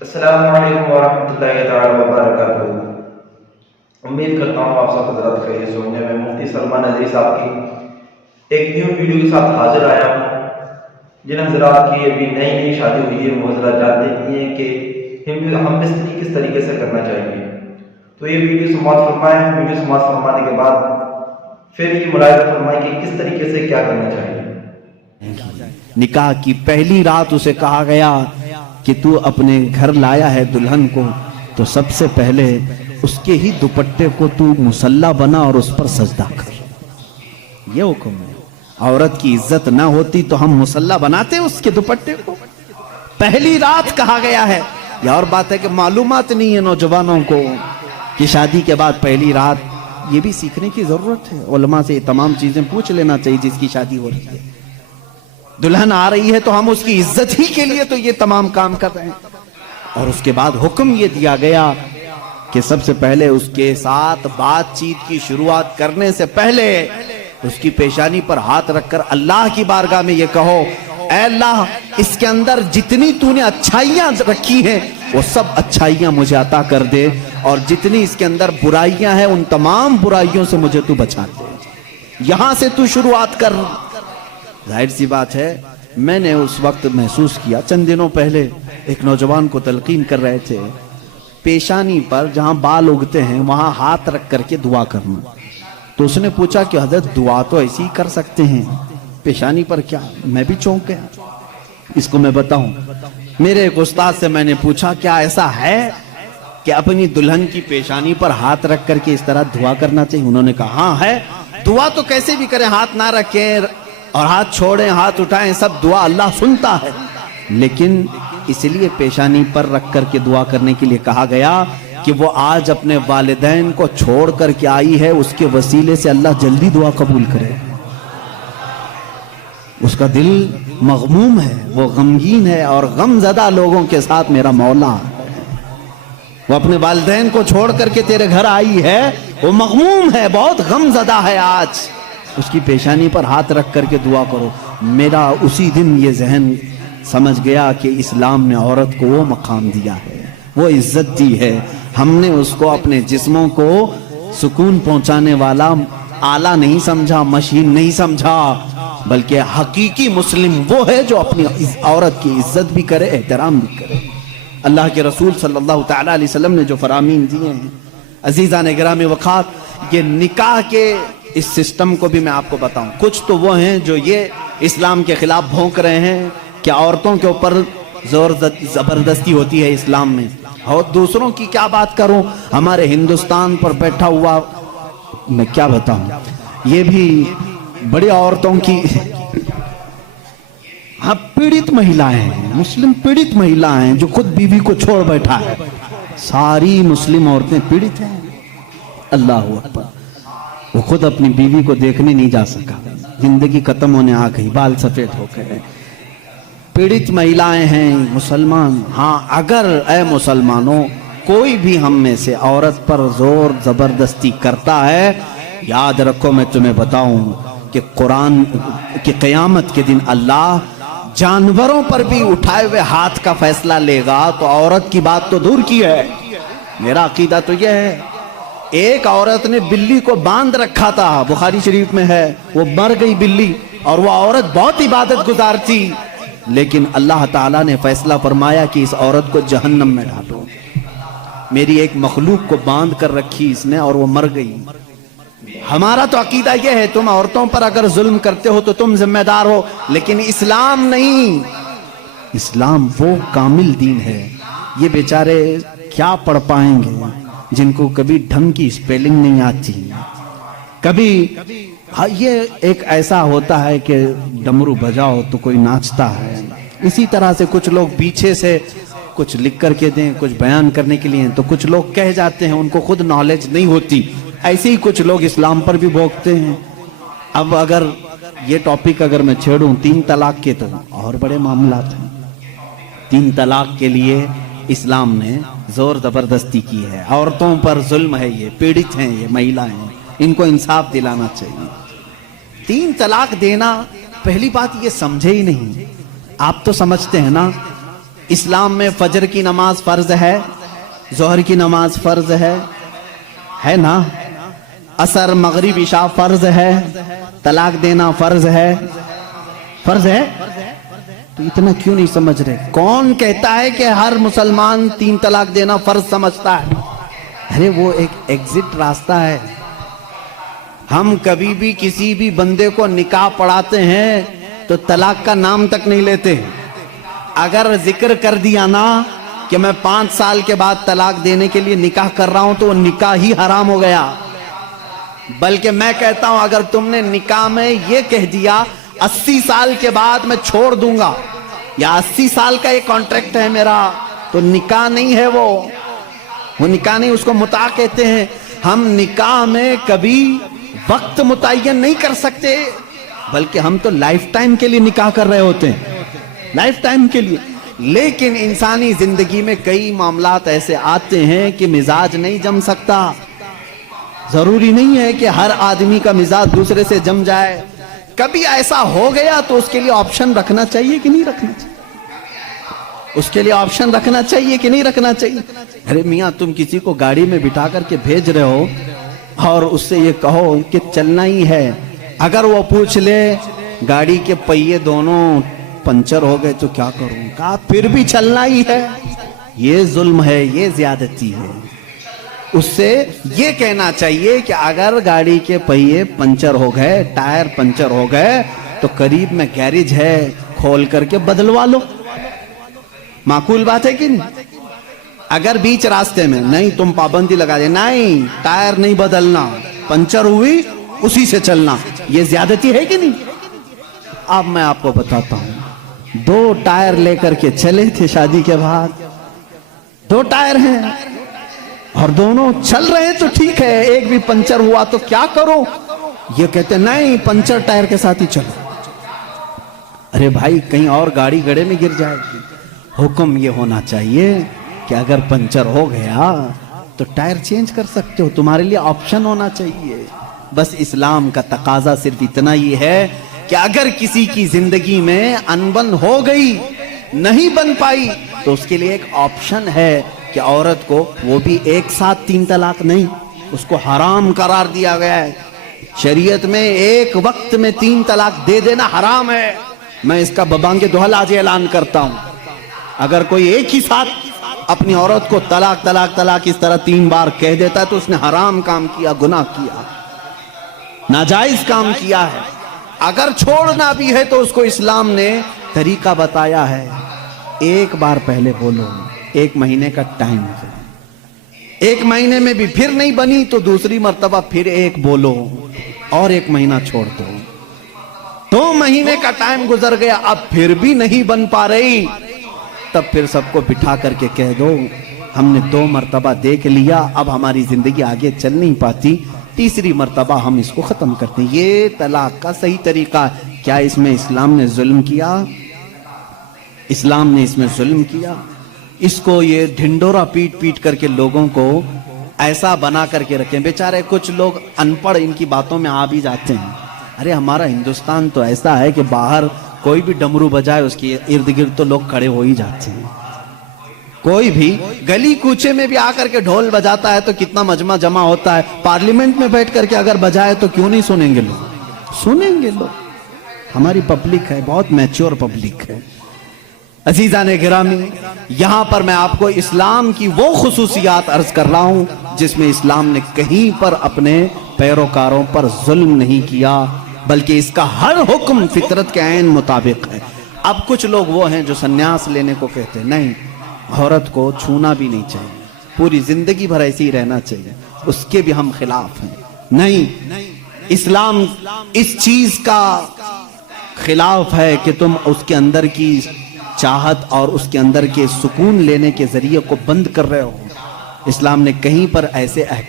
السلام علیکم ورحمۃ اللہ تعالی وبرکاتہ۔ امید کرتا ہوں آپ سب حضرات خیریت سے ہوں گے۔ میں مفتی سلمان نذیر صاحب کی ایک نیو ویڈیو کے ساتھ حاضر آیا ہوں۔ جن حضرات کی ابھی نئی نئی شادی ہوئی ہے وہ حضرات جانتے نہیں ہیں کہ ہم بستری کس طریقے سے کرنا چاہیے، تو یہ ویڈیو سماعت فرمائیں۔ ویڈیو سماعت فرمانے کے بعد پھر یہ ملاحظہ فرمائیں کہ کس طریقے سے کیا کرنا چاہیے۔ نکاح کی پہلی رات اسے کہا گیا کہ تو اپنے گھر لایا ہے دلہن کو تو سب سے پہلے اس کے ہی دوپٹے کو تو مصلی بنا اور اس پر سجدہ کر۔ یہ حکم ہے۔ عورت کی عزت نہ ہوتی تو ہم مصلی بناتے اس کے دوپٹے کو؟ پہلی رات کہا گیا ہے۔ یہ اور بات ہے کہ معلومات نہیں ہے نوجوانوں کو کہ شادی کے بعد پہلی رات، یہ بھی سیکھنے کی ضرورت ہے۔ علماء سے یہ تمام چیزیں پوچھ لینا چاہیے جس کی شادی ہو رہی ہے۔ دلہن آ رہی ہے تو ہم اس کی عزت ہی کے لیے تو یہ تمام کام کر رہے ہیں۔ اور اس کے بعد حکم یہ دیا گیا کہ سب سے پہلے اس کے ساتھ بات چیت کی شروعات کرنے سے پہلے اس کی پیشانی پر ہاتھ رکھ کر اللہ کی بارگاہ میں یہ کہو، اے اللہ، اس کے اندر جتنی تو نے اچھائیاں رکھی ہیں وہ سب اچھائیاں مجھے عطا کر دے، اور جتنی اس کے اندر برائیاں ہیں ان تمام برائیوں سے مجھے تو بچا دے۔ یہاں سے تو شروعات کر۔ ظاہر سی بات ہے، میں نے اس وقت محسوس کیا، چند دنوں پہلے ایک نوجوان کو تلقین کر رہے تھے، پیشانی پر جہاں بال اگتے ہیں وہاں ہاتھ رکھ کر کے دعا کرنا۔ تو اس نے پوچھا کہ حضرت دعا تو ایسی ہی کر سکتے ہیں، پیشانی پر کیا؟ میں بھی چونک گیا۔ اس کو میں بتاؤں، میرے ایک استاد سے میں نے پوچھا کیا ایسا ہے کہ اپنی دلہن کی پیشانی پر ہاتھ رکھ کر کے اس طرح دعا کرنا چاہیے؟ انہوں نے کہا ہاں ہے۔ دعا تو کیسے بھی کریں، ہاتھ نہ رکھیں اور ہاتھ چھوڑیں، ہاتھ اٹھائیں، سب دعا اللہ سنتا ہے، لیکن اس لیے پیشانی پر رکھ کر کے دعا کرنے کے لیے کہا گیا کہ وہ آج اپنے والدین کو چھوڑ کر کے آئی ہے، اس کے وسیلے سے اللہ جلدی دعا قبول کرے۔ اس کا دل مغموم ہے، وہ غمگین ہے، اور غم زدہ لوگوں کے ساتھ میرا مولا ہے۔ وہ اپنے والدین کو چھوڑ کر کے تیرے گھر آئی ہے، وہ مغموم ہے، بہت غم زدہ ہے آج۔ اس کی پیشانی پر ہاتھ رکھ کر کے دعا کرو۔ میرا اسی دن یہ ذہن سمجھ گیا کہ اسلام نے عورت کو وہ مقام دیا ہے، وہ عزت دی ہے۔ ہم نے اس کو اپنے جسموں کو سکون پہنچانے والا آلہ نہیں سمجھا، مشین نہیں سمجھا، بلکہ حقیقی مسلم وہ ہے جو اپنی عورت کی عزت بھی کرے، احترام بھی کرے۔ اللہ کے رسول صلی اللہ تعالی علیہ وسلم نے جو فرامین دیے ہیں، عزیزان گرامی وقات، یہ نکاح کے اس سسٹم کو بھی میں آپ کو بتاؤں۔ کچھ تو وہ ہیں جو یہ اسلام کے خلاف بھونک رہے ہیں کہ عورتوں کے اوپر زور زبردستی ہوتی ہے اسلام میں، اور دوسروں کی کیا بات کروں، ہمارے ہندوستان پر بیٹھا ہوا میں کیا بتاؤں، یہ بھی بڑی عورتوں کی ہاں پیڑت مہیلائیں ہیں، مسلم پیڑت مہیلائیں ہیں جو خود بیوی کو چھوڑ بیٹھا ہے۔ ساری مسلم عورتیں پیڑت ہیں۔ اللہ اکبر۔ وہ خود اپنی بیوی کو دیکھنے نہیں جا سکا، زندگی ختم ہونے آ گئی، بال سفید ہو گئے، پیڑت مہیلائیں ہیں مسلمان۔ ہاں اگر اے مسلمانوں کوئی بھی ہم میں سے عورت پر زور زبردستی کرتا ہے، یاد رکھو میں تمہیں بتاؤں کہ قرآن کی قیامت کے دن اللہ جانوروں پر بھی اٹھائے ہوئے ہاتھ کا فیصلہ لے گا، تو عورت کی بات تو دور کی ہے۔ میرا عقیدہ تو یہ ہے، ایک عورت نے بلی کو باندھ رکھا تھا، بخاری شریف میں ہے، وہ مر گئی بلی، اور وہ عورت بہت عبادت گزار تھی، لیکن اللہ تعالیٰ نے فیصلہ فرمایا کہ اس عورت کو جہنم میں ڈالو۔ میری ایک مخلوق کو باندھ کر رکھی اس نے اور وہ مر گئی۔ ہمارا تو عقیدہ یہ ہے، تم عورتوں پر اگر ظلم کرتے ہو تو تم ذمہ دار ہو، لیکن اسلام نہیں۔ اسلام وہ کامل دین ہے۔ یہ بیچارے کیا پڑھ پائیں گے جن کو کبھی ڈھنگ کی سپیلنگ نہیں آتی، کبھی یہ ایک ایسا ہوتا ہے کہ ڈمرو بجاؤ تو کوئی ناچتا ہے، اسی طرح سے کچھ لوگ پیچھے سے کچھ لکھ کر کے دیں، کچھ بیان کرنے کے لیے، تو کچھ لوگ کہہ جاتے ہیں، ان کو خود نالج نہیں ہوتی۔ ایسے ہی کچھ لوگ اسلام پر بھی بھوکتے ہیں۔ اب اگر یہ ٹاپک اگر میں چھیڑوں 3 طلاق کے، تو اور بڑے معاملات ہیں۔ 3 طلاق کے لیے اسلام نے زور زبردستی کی ہے، عورتوں پر ظلم ہے، یہ پیڑت ہیں، یہ مہیلائیں ہیں، ان کو انصاف دلانا چاہیے۔ 3 طلاق دینا، پہلی بات یہ سمجھے ہی نہیں۔ آپ تو سمجھتے ہیں نا اسلام میں فجر کی نماز فرض ہے, ظہر کی نماز فرض ہے نا, عصر مغرب عشاء فرض ہے, طلاق دینا فرض ہے, فرض ہے. تو اتنا کیوں نہیں سمجھ رہے؟ کون کہتا ہے کہ ہر مسلمان 3 طلاق دینا فرض سمجھتا ہے؟ ارے وہ ایک ایگزٹ راستہ ہے. ہم کبھی بھی کسی بھی بندے کو نکاح پڑھاتے ہیں تو طلاق کا نام تک نہیں لیتے. اگر ذکر کر دیا نا کہ میں 5 سال کے بعد طلاق دینے کے لیے نکاح کر رہا ہوں تو وہ نکاح ہی حرام ہو گیا. بلکہ میں کہتا ہوں اگر تم نے نکاح میں یہ کہہ دیا 80 سال کے بعد میں چھوڑ دوں گا, یا 80 سال کا یہ کانٹریکٹ ہے میرا, تو نکاح نہیں ہے وہ نکاح نہیں, اس کو متاع کہتے ہیں. ہم نکاح میں کبھی وقت متعین نہیں کر سکتے, بلکہ ہم تو لائف ٹائم کے لیے نکاح کر رہے ہوتے ہیں, لائف ٹائم کے لیے. لیکن انسانی زندگی میں کئی معاملات ایسے آتے ہیں کہ مزاج نہیں جم سکتا. ضروری نہیں ہے کہ ہر آدمی کا مزاج دوسرے سے جم جائے. کبھی ایسا ہو گیا تو اس کے لیے آپشن رکھنا چاہیے کہ نہیں رکھنا چاہیے؟ اس کے لیے آپشن رکھنا چاہیے کہ نہیں رکھنا چاہیے؟ ارے میاں تم کسی کو گاڑی میں بٹھا کر کے بھیج رہے ہو اور اس سے یہ کہو کہ چلنا ہی ہے, اگر وہ پوچھ لے گاڑی کے پہیے دونوں پنچر ہو گئے تو کیا کروں, کہا پھر بھی چلنا ہی ہے. یہ ظلم ہے, یہ زیادتی ہے. اس سے یہ کہنا چاہیے کہ اگر گاڑی کے پہیے پنچر ہو گئے, ٹائر پنچر ہو گئے, تو قریب میں گیریج ہے, کھول کر کے بدلوا لو. معقول بات ہے کہ نہیں؟ اگر بیچ راستے میں نہیں تم پابندی لگا دے, نہیں ٹائر نہیں بدلنا, پنچر ہوئی اسی سے چلنا, یہ زیادتی ہے کہ نہیں؟ اب میں آپ کو بتاتا ہوں, 2 ٹائر لے کر کے چلے تھے شادی کے بعد, 2 ٹائر ہیں اور دونوں چل رہے ہیں تو ٹھیک ہے, ایک بھی پنچر ہوا تو کیا کرو؟ یہ کہتے نہیں پنچر ٹائر کے ساتھ ہی چلو. ارے بھائی کہیں اور گاڑی گڑے میں گر جائے گی. حکم یہ ہونا چاہیے کہ اگر پنچر ہو گیا تو ٹائر چینج کر سکتے ہو, تمہارے لیے آپشن ہونا چاہیے. بس اسلام کا تقاضا صرف اتنا ہی ہے کہ اگر کسی کی زندگی میں انبن ہو گئی, نہیں بن پائی, تو اس کے لیے ایک آپشن ہے کہ عورت کو وہ بھی ایک ساتھ 3 طلاق نہیں, اس کو حرام قرار دیا گیا ہے. شریعت میں ایک وقت میں 3 طلاق دے دینا حرام ہے. میں اس کا ببانگ دہل آج اعلان کرتا ہوں, اگر کوئی ایک ہی ساتھ اپنی عورت کو طلاق طلاق طلاق اس طرح 3 بار کہہ دیتا ہے تو اس نے حرام کام کیا, گناہ کیا, ناجائز کام کیا ہے. اگر چھوڑنا بھی ہے تو اس کو اسلام نے طریقہ بتایا ہے. ایک بار پہلے بولو, 1 مہینے کا ٹائم ہے, 1 مہینے میں بھی پھر نہیں بنی تو دوسری مرتبہ پھر 1 بولو اور 1 مہینہ چھوڑ دو. 2 مہینے کا ٹائم گزر گیا, اب پھر بھی نہیں بن پا رہی, تب پھر سب کو بٹھا کر کے کہہ دو ہم نے 2 مرتبہ دیکھ لیا, اب ہماری زندگی آگے چل نہیں پاتی, تیسری مرتبہ ہم اس کو ختم کرتے ہیں. یہ طلاق کا صحیح طریقہ ہے. کیا اس میں اسلام نے ظلم کیا؟ اسلام نے اس میں ظلم کیا؟ اس کو یہ ڈھنڈورا پیٹ پیٹ کر کے لوگوں کو ایسا بنا کر کے رکھیں. بیچارے کچھ لوگ ان پڑھ ان کی باتوں میں آ بھی جاتے ہیں. ارے ہمارا ہندوستان تو ایسا ہے کہ باہر کوئی بھی ڈمرو بجائے اس کے ارد گرد تو لوگ کھڑے ہو ہی جاتے ہیں. کوئی بھی گلی کوچے میں بھی آ کر کے ڈھول بجاتا ہے تو کتنا مجمع جمع ہوتا ہے. پارلیمنٹ میں بیٹھ کر کے اگر بجائے تو کیوں نہیں سنیں گے لوگ؟ سنیں گے لوگ. ہماری پبلک ہے, بہت میچور پبلک ہے. عزیزان گرامی, یہاں پر میں آپ کو اسلام کی وہ خصوصیات عرض کر رہا ہوں جس میں اسلام نے کہیں پر اپنے پیروکاروں پر ظلم نہیں کیا, بلکہ اس کا ہر حکم فطرت کے عین مطابق ہے. اب کچھ لوگ وہ ہیں جو سنیاس لینے کو کہتے ہیں, نہیں عورت کو چھونا بھی نہیں چاہیے, پوری زندگی بھر ایسے ہی رہنا چاہیے, اس کے بھی ہم خلاف ہیں. نہیں, اسلام اس چیز کا خلاف ہے کہ تم اس کے اندر کی چاہت اور اس کے اندر کے سکون لینے کے ذریعے کو بند کر رہے ہو. اسلام نے کہیں پر ایسے احکام